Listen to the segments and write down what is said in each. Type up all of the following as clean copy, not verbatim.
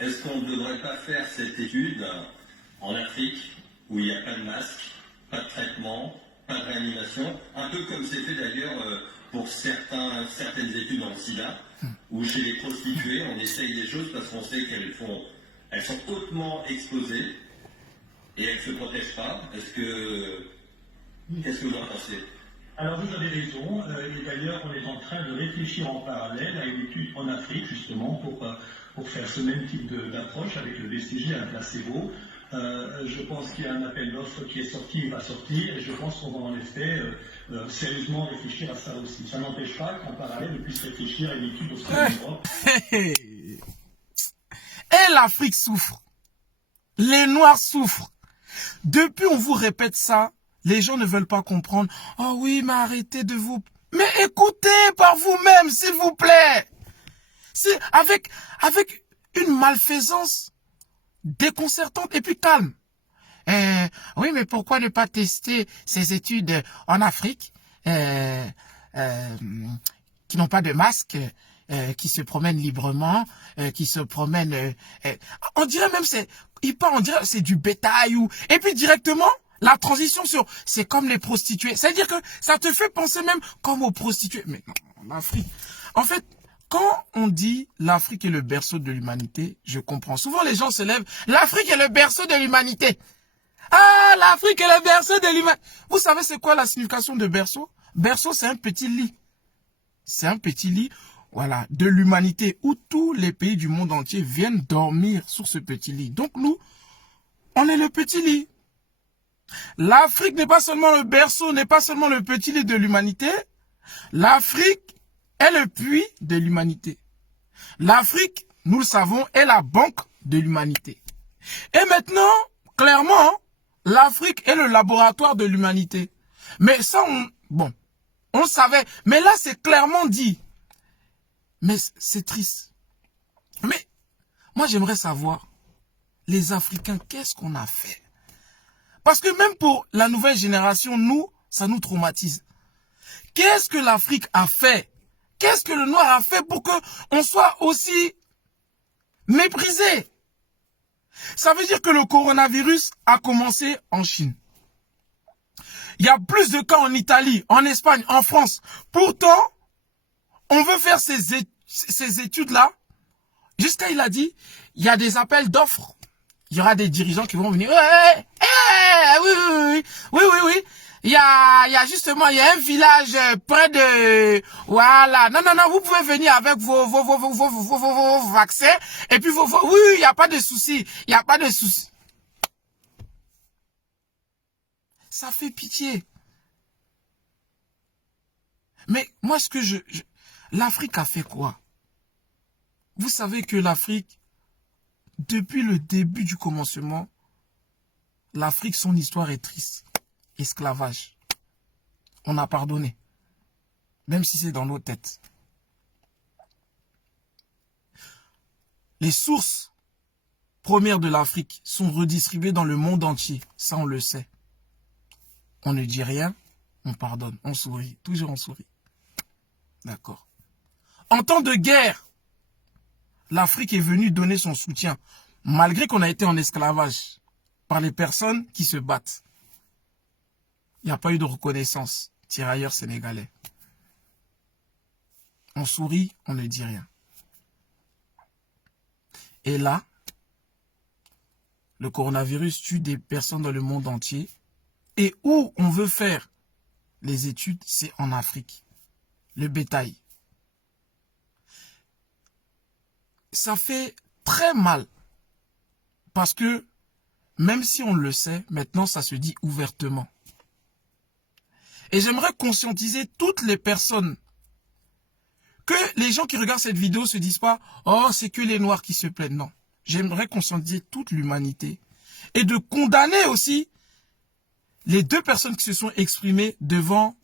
est-ce qu'on ne devrait pas faire cette étude en Afrique, où il n'y a pas de masque, pas de traitement, pas de réanimation, un peu comme c'est fait d'ailleurs pour certaines études en sida, où chez les prostituées, on essaye des choses parce qu'on sait elles sont hautement exposées et elles ne se protègent pas. Qu'est-ce que vous en pensez? Alors vous avez raison, et d'ailleurs on est en train de réfléchir en parallèle à une étude en Afrique justement pour faire ce même type d'approche avec le BCG, un placebo. Je pense qu'il y a un appel d'offres qui est sorti, il va sortir, et je pense qu'on va en effet sérieusement réfléchir à ça aussi. Ça n'empêche pas qu'en parallèle on puisse réfléchir à une étude au sein de l'Europe. Et l'Afrique souffre. Les Noirs souffrent. Depuis on vous répète ça, les gens ne veulent pas comprendre. Oh oui, mais arrêtez de vous... Mais écoutez par vous-même, s'il vous plaît. C'est avec une malfaisance déconcertante et puis calme. Oui, mais pourquoi ne pas tester ces études en Afrique qui n'ont pas de masque, qui se promènent librement, qui se promènent... on dirait même on dirait c'est du bétail ou... Et puis directement, la transition sur... C'est comme les prostituées. C'est-à-dire que ça te fait penser même comme aux prostituées. Mais non, l'Afrique... En fait, quand on dit l'Afrique est le berceau de l'humanité, je comprends. Souvent les gens se lèvent, l'Afrique est le berceau de l'humanité. Ah, l'Afrique est le berceau de l'humanité. Vous savez c'est quoi la signification de berceau? Berceau, c'est un petit lit. C'est un petit lit, voilà, de l'humanité où tous les pays du monde entier viennent dormir sur ce petit lit. Donc nous, on est le petit lit. L'Afrique n'est pas seulement le berceau, n'est pas seulement le petit lit de l'humanité. L'Afrique est le puits de l'humanité. L'Afrique, nous le savons, est la banque de l'humanité. Et maintenant, clairement, l'Afrique est le laboratoire de l'humanité. Mais ça, on le savait. Mais là, c'est clairement dit. Mais c'est triste. Mais moi, j'aimerais savoir, les Africains, qu'est-ce qu'on a fait? Parce que même pour la nouvelle génération, nous, ça nous traumatise. Qu'est-ce que l'Afrique a fait? Qu'est-ce que le Noir a fait pour qu'on soit aussi méprisé? Ça veut dire que le coronavirus a commencé en Chine. Il y a plus de cas en Italie, en Espagne, en France. Pourtant, on veut faire ces études-là. Jusqu'à, il a dit, il y a des appels d'offres. Il y aura des dirigeants qui vont venir. Oui. Il y a justement, il y a un village près de... Voilà. Non, vous pouvez venir avec vos vaccins. Et puis, oui, il n'y a pas de souci. Il n'y a pas de souci. Ça fait pitié. Mais moi, l'Afrique a fait quoi? Vous savez que l'Afrique, depuis le début du commencement, l'Afrique, son histoire est triste. Esclavage. On a pardonné. Même si c'est dans nos têtes. Les sources premières de l'Afrique sont redistribuées dans le monde entier. Ça, on le sait. On ne dit rien, on pardonne, on sourit. Toujours on sourit. D'accord. En temps de guerre, l'Afrique est venue donner son soutien, malgré qu'on a été en esclavage, par les personnes qui se battent. Il n'y a pas eu de reconnaissance, tirailleurs sénégalais. On sourit, on ne dit rien. Et là, le coronavirus tue des personnes dans le monde entier. Et où on veut faire les études, c'est en Afrique. Le bétail. Ça fait très mal. Parce que, même si on le sait, maintenant ça se dit ouvertement. Et j'aimerais conscientiser toutes les personnes. Que les gens qui regardent cette vidéo se disent pas, oh c'est que les Noirs qui se plaignent. Non. J'aimerais conscientiser toute l'humanité. Et de condamner aussi les deux personnes qui se sont exprimées devant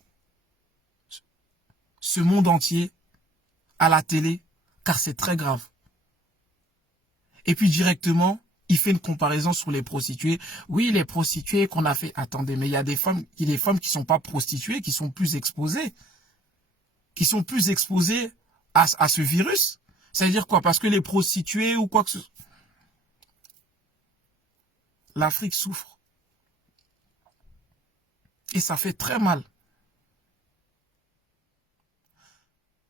ce monde entier, à la télé, car c'est très grave. Et puis directement, il fait une comparaison sur les prostituées. Oui, les prostituées qu'on a fait... Attendez, mais il y a des femmes qui ne sont pas prostituées, qui sont plus exposées. Qui sont plus exposées à ce virus. Ça veut dire quoi? Parce que les prostituées ou quoi que ce soit... L'Afrique souffre. Et ça fait très mal.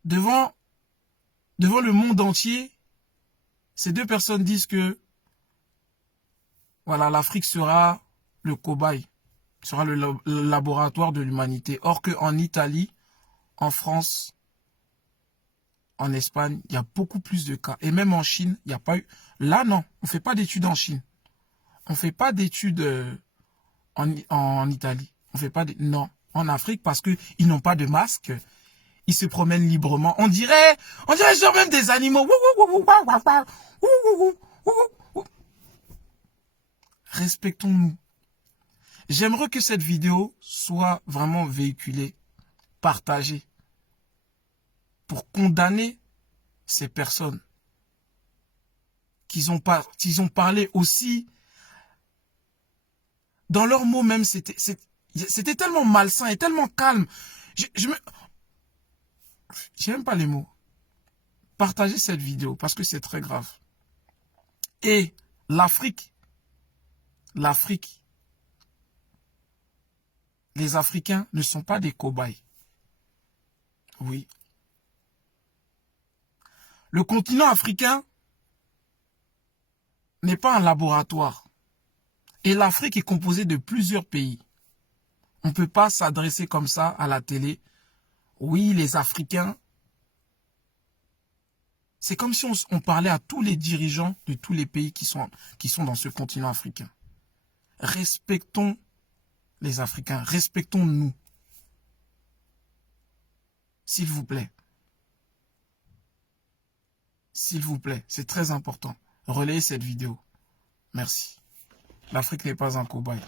Devant le monde entier, ces deux personnes disent que voilà, l'Afrique sera le cobaye, sera le laboratoire de l'humanité. Or qu'en Italie, en France, en Espagne, il y a beaucoup plus de cas. Et même en Chine, il n'y a pas eu... Là, non, on ne fait pas d'études en Chine. On ne fait pas d'études en Italie. On fait pas non, en Afrique, parce qu'ils n'ont pas de masque. Ils se promènent librement. On dirait genre même des animaux. Respectons-nous. J'aimerais que cette vidéo soit vraiment véhiculée, partagée, pour condamner ces personnes qui ont parlé aussi. Dans leurs mots même, c'était tellement malsain et tellement calme. J'ai même pas les mots. Partagez cette vidéo parce que c'est très grave. Et l'Afrique, les Africains ne sont pas des cobayes. Oui. Le continent africain n'est pas un laboratoire. Et l'Afrique est composée de plusieurs pays. On ne peut pas s'adresser comme ça à la télé. Oui, les Africains. C'est comme si on parlait à tous les dirigeants de tous les pays qui sont dans ce continent africain. Respectons les Africains. Respectons-nous. S'il vous plaît. S'il vous plaît, c'est très important. Relayez cette vidéo. Merci. L'Afrique n'est pas un cobaye.